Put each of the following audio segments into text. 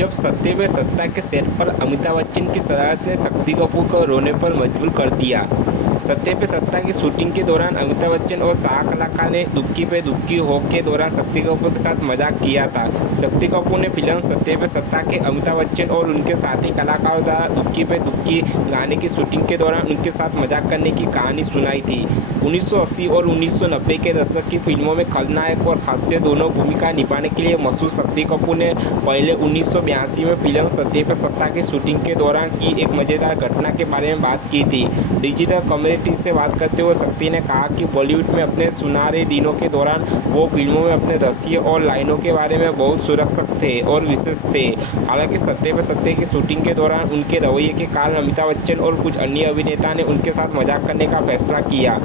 जब सत्ते में सत्ता के सेट पर अमिताभ बच्चन की शरारत ने शक्ति कपूर को रोने पर मजबूर कर दिया। सत्ते पे सत्ता की शूटिंग के दौरान अमिताभ बच्चन और शाह कलाकार ने दुक्की पे दुक्की हो के दौरान शक्ति कपूर के साथ मजाक किया था। शक्ति कपूर ने फिल्म सत्ते पे सत्ता के अमिताभ बच्चन और उनके साथी कलाकारों द्वारा दुक्की पे दुक्की गाने की शूटिंग के दौरान उनके साथ मजाक करने की कहानी सुनाई थी। 1980 और 1990 के दशक की फिल्मों में खलनायक और हास्य दोनों भूमिका निभाने के लिए मशहूर शक्ति कपूर ने पहले 1982 में फिल्म सत्ते पे सत्ता की शूटिंग के दौरान की एक मज़ेदार घटना के बारे में बात की थी। डिजिटल कम्युनिटी से बात करते हुए शक्ति ने कहा कि बॉलीवुड में अपने सुनहरे दिनों के दौरान वो फिल्मों में अपने दृश्य और लाइनों के बारे में बहुत सुरक्षित थे और विशेष थे। हालांकि सत्ते पे सत्ते की शूटिंग के दौरान उनके रवैये के कारण अमिताभ बच्चन और कुछ अन्य अभिनेता ने उनके साथ मजाक करने का फैसला किया।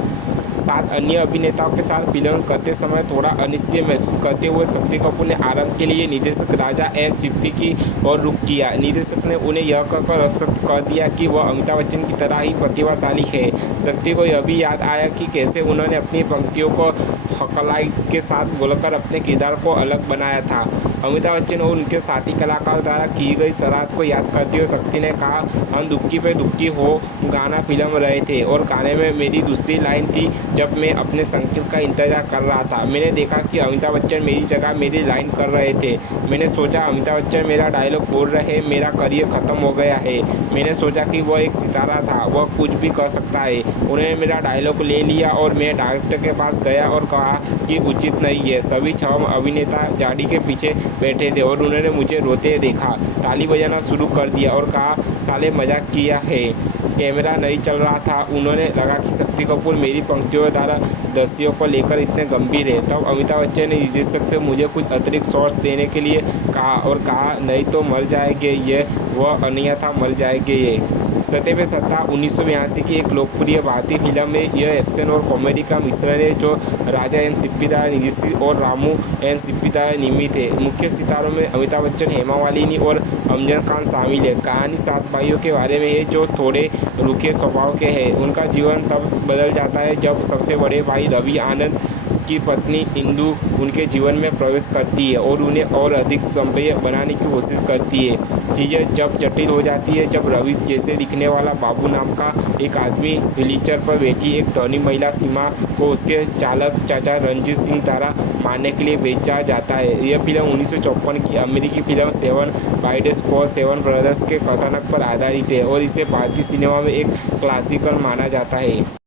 सात अन्य अभिनेताओं के साथ फिल्म करते समय थोड़ा अनिश्चय महसूस करते हुए शक्ति कपूर ने आरंभ के लिए निर्देशक राजा एन सिप्पी की ओर रुख किया। निर्देशक ने उन्हें यह कहकर आश्वस्त कर दिया कि वह अमिताभ बच्चन की तरह ही प्रतिभाशाली है। शक्ति को यह भी याद आया कि कैसे उन्होंने अपनी पंक्तियों को हकलाई के साथ बोलकर अपने किरदार को अलग बनाया था। अमिताभ बच्चन और उनके साथी कलाकारों द्वारा की गई शरारत को याद करते हुए शक्ति ने कहा, हम दुक्की पे दुक्की हो गाना फिल्म रहे थे और गाने में मेरी दूसरी लाइन थी। जब मैं अपने संकेत का इंतजार कर रहा था, मैंने देखा कि अमिताभ बच्चन मेरी जगह मेरी लाइन कर रहे थे। मैंने सोचा अमिताभ बच्चन मेरा डायलॉग बोल रहे, मेरा करियर ख़त्म हो गया है। मैंने सोचा कि वह एक सितारा था, वह कुछ भी कर सकता है। उन्होंने मेरा डायलॉग ले लिया और मैं डायरेक्टर के पास गया और कहा कि उचित नहीं है। सभी 6 अभिनेता गाड़ी के पीछे बैठे थे और उन्होंने मुझे रोते देखा, ताली बजाना शुरू कर दिया और कहा, साले मजाक किया है। कैमरा नहीं चल रहा था। उन्होंने लगा कि शक्ति कपूर मेरी पंक्तियों द्वारा दृश्यों को लेकर इतने गंभीर है। तब अमिताभ बच्चन ने निर्देशक से मुझे कुछ अतिरिक्त शॉट्स देने के लिए कहा और कहा, नहीं तो मर जाएंगे ये, वह अन्यथा मर जाएंगे ये। सत्ते पे सत्ता 1982 की एक लोकप्रिय भारतीय फिल्म है। यह एक्शन और कॉमेडी का मिश्रण है जो राजा एन सिप्पी द्वारा निर्देशित और रामू एन सिप्पी द्वारा निर्मित है। मुख्य सितारों में अमिताभ बच्चन, हेमा मालिनी और अमजद खान शामिल है। कहानी 7 भाइयों के बारे में है जो थोड़े रूखे स्वभाव के हैं। उनका जीवन तब बदल जाता है जब सबसे बड़े भाई रवि आनंद की पत्नी इंदु उनके जीवन में प्रवेश करती है और उन्हें और अधिक संप्रिय बनाने की कोशिश करती है। चीज़ें जब जटिल हो जाती है जब रवि जैसे दिखने वाला बाबू नाम का एक आदमी व्हीलचेयर पर बैठी एक धनी महिला सीमा को उसके चालक चाचा रंजीत सिंह द्वारा मारने के लिए भेजा जाता है। यह फिल्म 1954 की अमेरिकी फिल्म 7 बाइडेस फॉर 7 ब्रदर्स के कथानक पर आधारित है और इसे भारतीय सिनेमा में एक क्लासिकल माना जाता है।